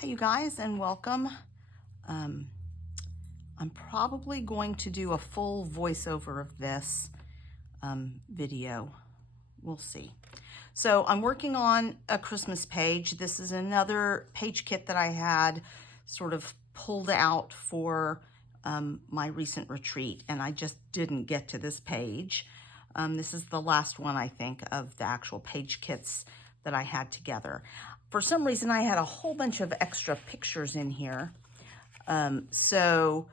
Hi you guys, and welcome. I'm probably going to do a full voiceover of this video. We'll see. So I'm working on a Christmas page. This is another page kit that I had sort of pulled out for my recent retreat, and I just didn't get to this page. This is the last one, I think, of the actual page kits that I had together. For some reason, I had a whole bunch of extra pictures in here. So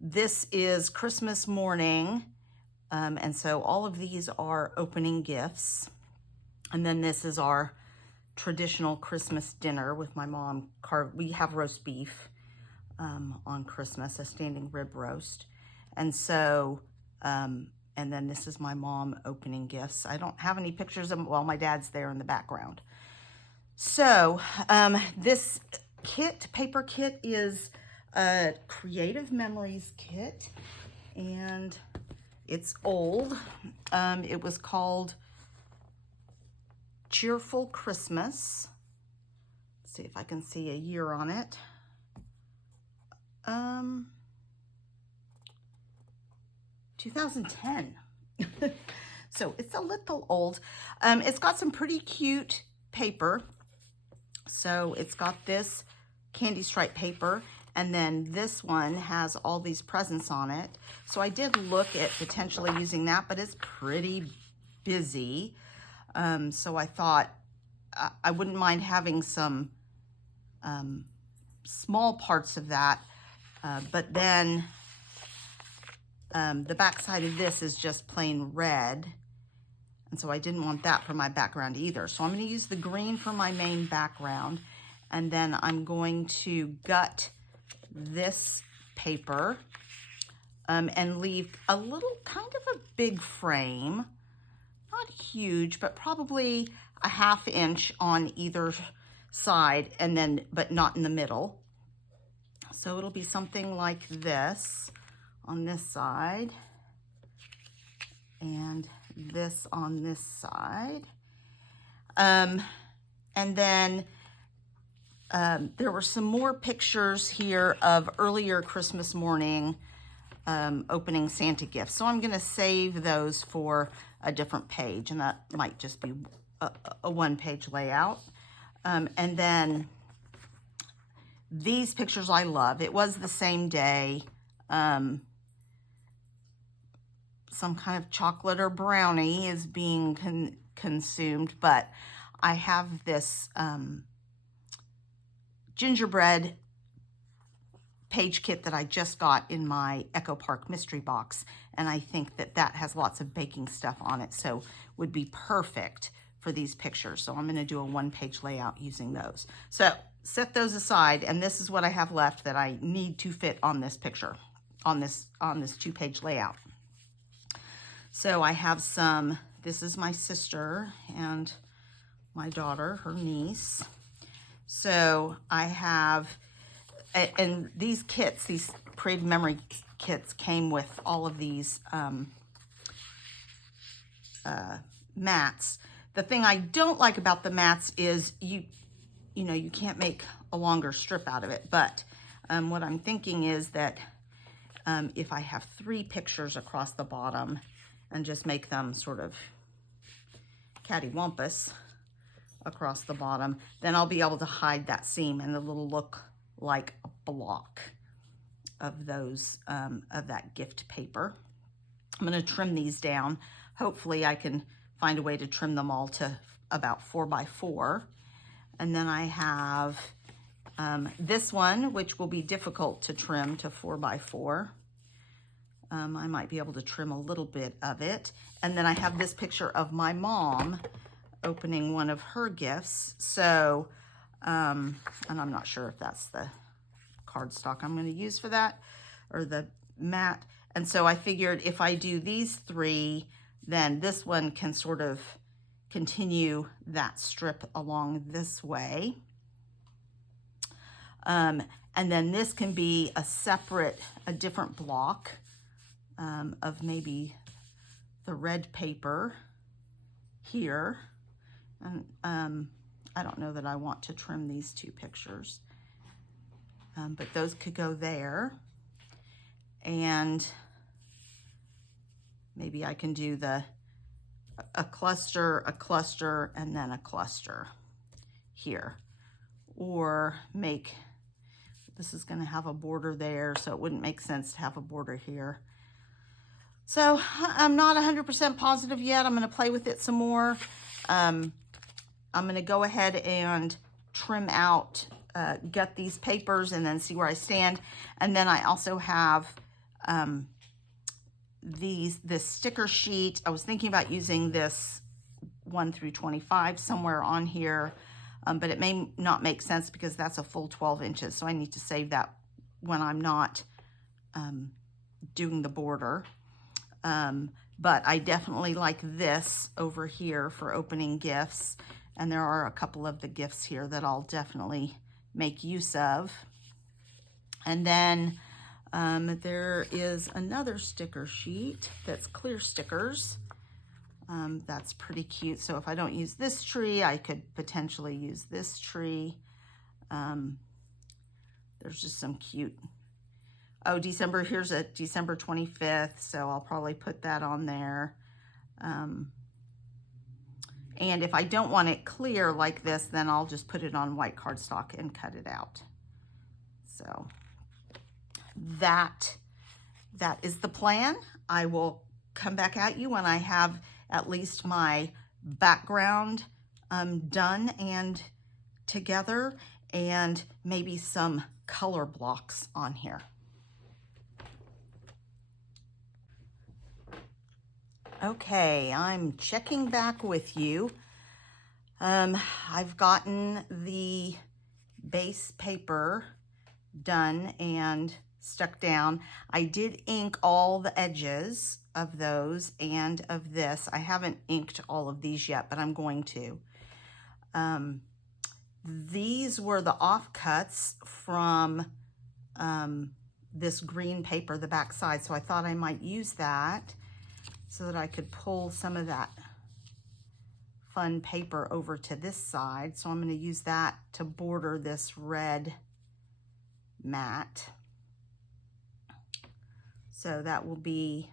this is Christmas morning, and so all of these are opening gifts. And then this is our traditional Christmas dinner with my mom. We have roast beef on Christmas, a standing rib roast. And so, and then this is my mom opening gifts. I don't have any pictures of, well, my dad's there in the background. So this kit, paper kit, is a Creative Memories kit, and it's old. It was called Cheerful Christmas. Let's see if I can see a year on it. 2010. So it's a little old. It's got some pretty cute paper. So it's got this candy stripe paper, and then this one has all these presents on it. So I did look at potentially using that, but it's pretty busy. So I thought I wouldn't mind having some small parts of that, but then the back side of this is just plain red. And so I didn't want that for my background either. So I'm going to use the green for my main background. And then I'm going to gut this paper and leave a little kind of a big frame. Not huge, but probably a 1/2 inch on either side, and then, but not in the middle. So it'll be something like this on this side, and this on this side. And then there were some more pictures here of earlier Christmas morning opening Santa gifts. So I'm going to save those for a different page, and that might just be a one-page layout. And then these pictures I love. It was the same day. Some kind of chocolate or brownie is being consumed, but I have this gingerbread page kit that I just got in my Echo Park mystery box, and I think that that has lots of baking stuff on it, so would be perfect for these pictures. So I'm going to do a one-page layout using those. So set those aside, and this is what I have left that I need to fit on this picture, on this 2-page layout. So I have some, this is my sister and my daughter, her niece. So I have, and these kits, these Creative Memory kits came with all of these mats. The thing I don't like about the mats is you know, you can't make a longer strip out of it. But what I'm thinking is that if I have 3 pictures across the bottom and just make them sort of cattywampus across the bottom, then I'll be able to hide that seam, and it'll look like a block of those of that gift paper. I'm going to trim these down. Hopefully I can find a way to trim them all to about 4x4. And then I have this one, which will be difficult to trim to 4x4. I might be able to trim a little bit of it. And then I have this picture of my mom opening one of her gifts. So, and I'm not sure if that's the cardstock I'm going to use for that, or the mat. And so I figured if I do these 3, then this one can sort of continue that strip along this way. And then this can be a different block of maybe the red paper here. And I don't know that I want to trim these 2 pictures. but those could go there. And maybe I can do a cluster, and then a cluster here. Or make, this is gonna have a border there, so it wouldn't make sense to have a border here. So I'm not 100% positive yet. I'm gonna play with it some more. I'm gonna go ahead and trim out, gut these papers and then see where I stand. And then I also have this sticker sheet. I was thinking about using this 1 through 25 somewhere on here, but it may not make sense because that's a full 12 inches. So I need to save that when I'm not doing the border. But I definitely like this over here for opening gifts. And there are a couple of the gifts here that I'll definitely make use of. And then there is another sticker sheet that's clear stickers. That's pretty cute. So if I don't use this tree, I could potentially use this tree. There's just some cute, oh, December, here's a December 25th. So I'll probably put that on there. And if I don't want it clear like this, then I'll just put it on white cardstock and cut it out. So that is the plan. I will come back at you when I have at least my background done and together, and maybe some color blocks on here. Okay, I'm checking back with you. I've gotten the base paper done and stuck down. I did ink all the edges of those and of this. I haven't inked all of these yet, but I'm going to. These were the offcuts from this green paper, the back side, so I thought I might use that so that I could pull some of that fun paper over to this side. So I'm going to use that to border this red mat. So that will be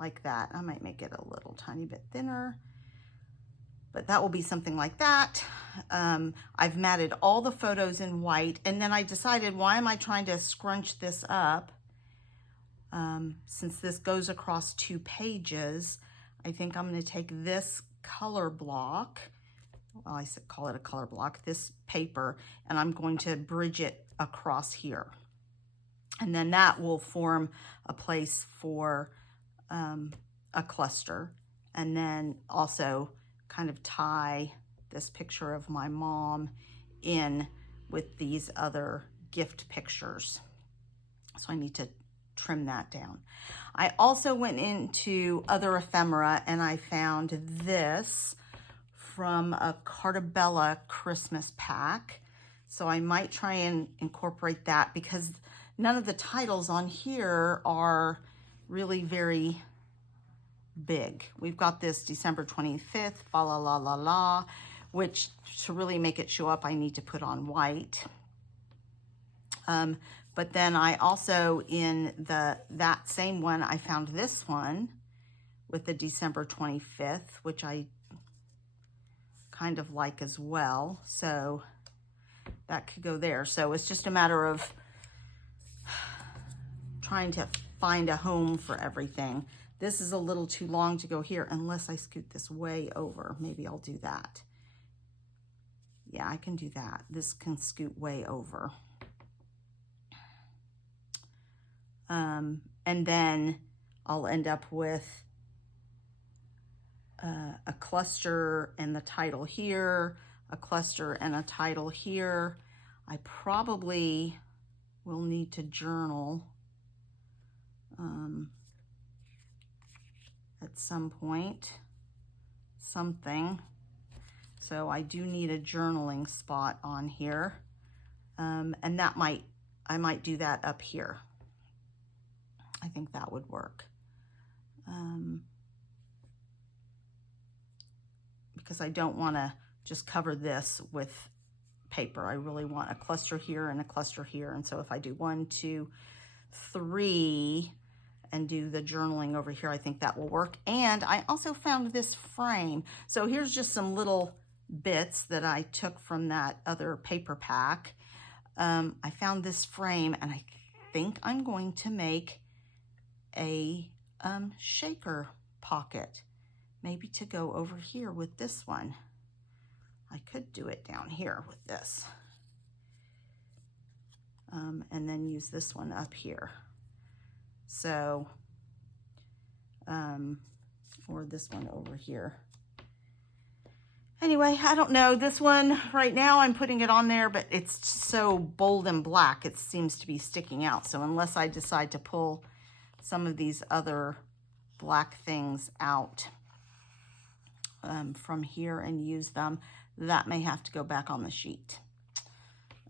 like that. I might make it a little tiny bit thinner, but that will be something like that. I've matted all the photos in white, and then I decided, why am I trying to scrunch this up? Since this goes across 2 pages, I think I'm going to take this color block, well, I call it a color block, this paper, and I'm going to bridge it across here. And then that will form a place for a cluster. And then also kind of tie this picture of my mom in with these other gift pictures. So I need to trim that down. I also went into other ephemera and I found this from a Cartabella Christmas pack. So I might try and incorporate that because none of the titles on here are really very big. We've got this December 25th, fa la la la la, which to really make it show up, I need to put on white. But then I also, in that same one, I found this one with the December 25th, which I kind of like as well. So that could go there. So it's just a matter of trying to find a home for everything. This is a little too long to go here unless I scoot this way over. Maybe I'll do that. Yeah, I can do that. This can scoot way over. And then I'll end up with a cluster and the title here, a cluster and a title here. I probably will need to journal at some point, something. So I do need a journaling spot on here. And that I might do that up here. I think that would work. Because I don't want to just cover this with paper. I really want a cluster here and a cluster here. And so if I do 1, 2, 3 and do the journaling over here, I think that will work. And I also found this frame. So here's just some little bits that I took from that other paper pack. I found this frame, and I think I'm going to make a shaker pocket, maybe to go over here with this one. I could do it down here with this, and then use this one up here. So, or this one over here. Anyway, I don't know. This one right now, I'm putting it on there, but it's so bold and black, it seems to be sticking out. So unless I decide to pull some of these other black things out from here and use them, that may have to go back on the sheet.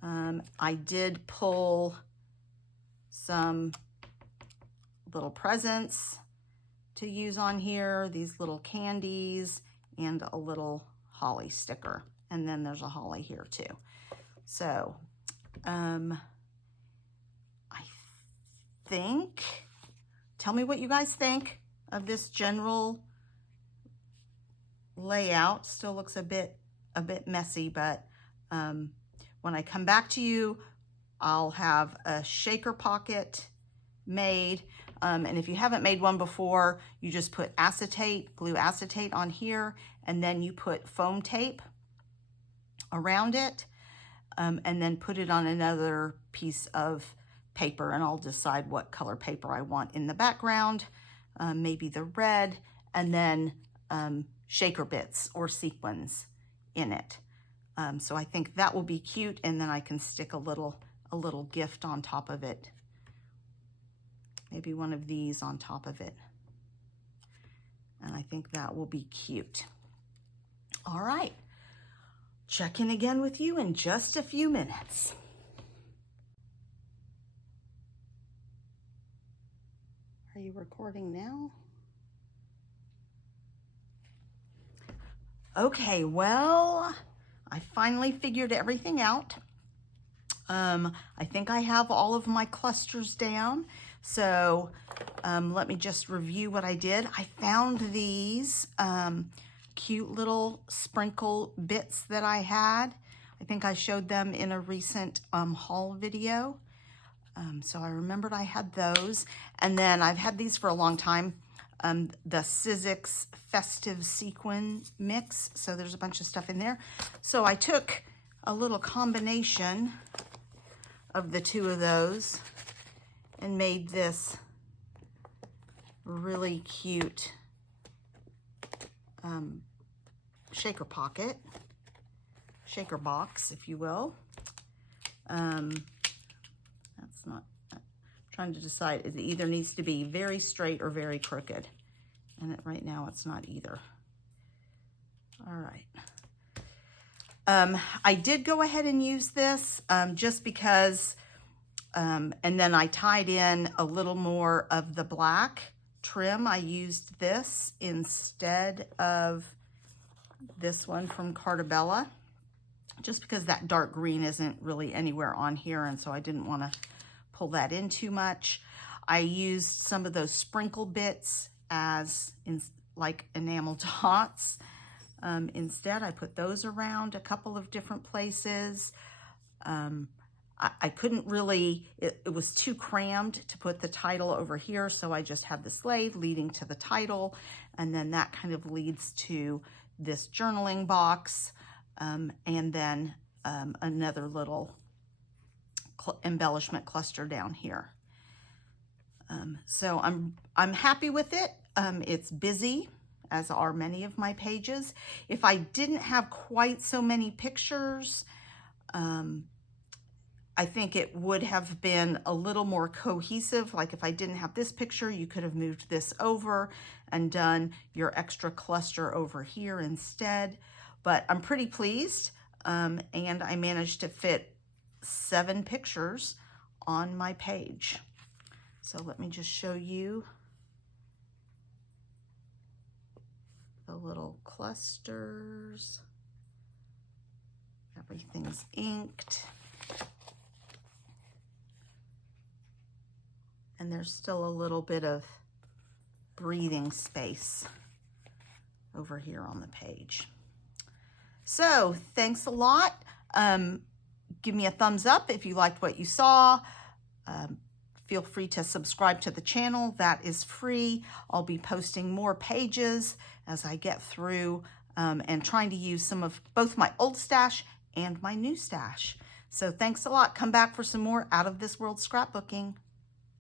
I did pull some little presents to use on here, these little candies, and a little holly sticker. And then there's a holly here too. So, I think, tell me what you guys think of this general layout. Still looks a bit messy, but when I come back to you, I'll have a shaker pocket made. And if you haven't made one before, you just put acetate, glue acetate on here, and then you put foam tape around it, and then put it on another piece of paper, and I'll decide what color paper I want in the background, maybe the red, and then shaker bits or sequins in it. So I think that will be cute, and then I can stick a little gift on top of it. Maybe one of these on top of it. And I think that will be cute. All right, check in again with you in just a few minutes. Are you recording now? Okay, well, I finally figured everything out. I think I have all of my clusters down. So let me just review what I did. I found these cute little sprinkle bits that I had. I think I showed them in a recent haul video. So I remembered I had those. And then I've had these for a long time. The Sizzix Festive Sequin Mix. So there's a bunch of stuff in there. So I took a little combination of the two of those and made this really cute shaker pocket, shaker box, if you will. That's not, I'm trying to decide, it either needs to be very straight or very crooked. And right now it's not either. All right. I did go ahead and use this just because, and then I tied in a little more of the black trim. I used this instead of this one from Cartabella, just because that dark green isn't really anywhere on here, and so I didn't want to pull that in too much. I used some of those sprinkle bits as in like enamel dots. Instead, I put those around a couple of different places. I couldn't really, it was too crammed to put the title over here, so I just had the slave leading to the title, and then that kind of leads to this journaling box, and then another little embellishment cluster down here. So I'm happy with it. It's busy, as are many of my pages. If I didn't have quite so many pictures, I think it would have been a little more cohesive. Like if I didn't have this picture, you could have moved this over and done your extra cluster over here instead. But I'm pretty pleased, and I managed to fit 7 pictures on my page. So let me just show you the little clusters. Got Everything's inked. And there's still a little bit of breathing space over here on the page. So thanks a lot. Give me a thumbs up if you liked what you saw. Feel free to subscribe to the channel. That is free. I'll be posting more pages as I get through and trying to use some of both my old stash and my new stash. So thanks a lot. Come back for some more Out of This World scrapbooking.